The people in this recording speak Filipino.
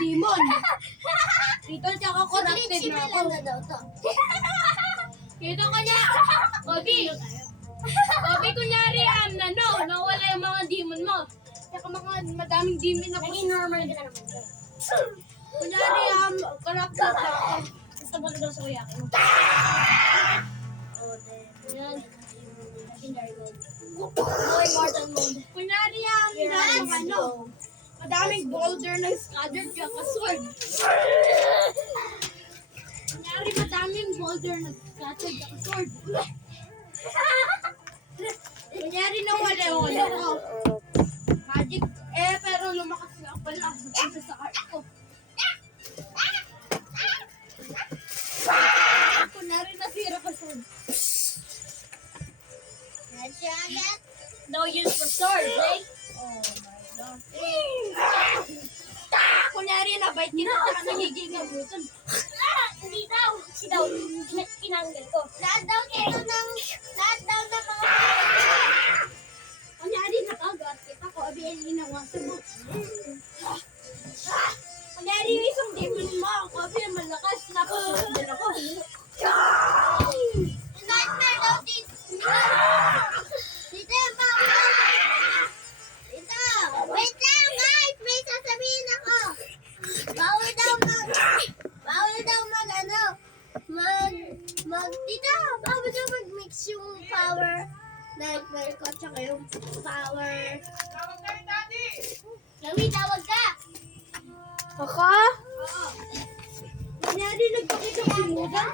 demon. Dito tsaka corrupted na ako. Dito kanya, Kobe. Kobe, kunyari, nawala yung mga demon mo. Tsaka madaming demon na po. Normal ka na naman. Kunyari, corrupted na ako. Basta ba daw sa kuya? Yan. Legendary mode. No immortal mode. Kunyari, madaming boulder na scattered tsaka sword. Kunyari, madaming boulder na scattered tsaka sword. Kunyari, nawala ako. Magic, pero lumakas na pala sa heart ko. Kunyari, nasira ka sword. No use for sword, right? Oh my God. Kunyari, nabait kita tsaka nagiging gabutan. Hindi daw. Si daw. Kinanggal ko. Lahat daw ng mga kunyari, nakagat kita ko, abiyay ginawa sa mo. Kunyari, yung isang demon mo, ako abiyay malakas, napasunod din ako. Nightmare daw dito. Dito yung mga. Dito. Wait lang, guys. May sasabihin ako. Bawal daw dito. Bawal daw mag-mix yung power nightmare ko tsaka yung power. Lawi, tawag ka. Ako? Oo. Kunyari, nagpakita ko si Mugan.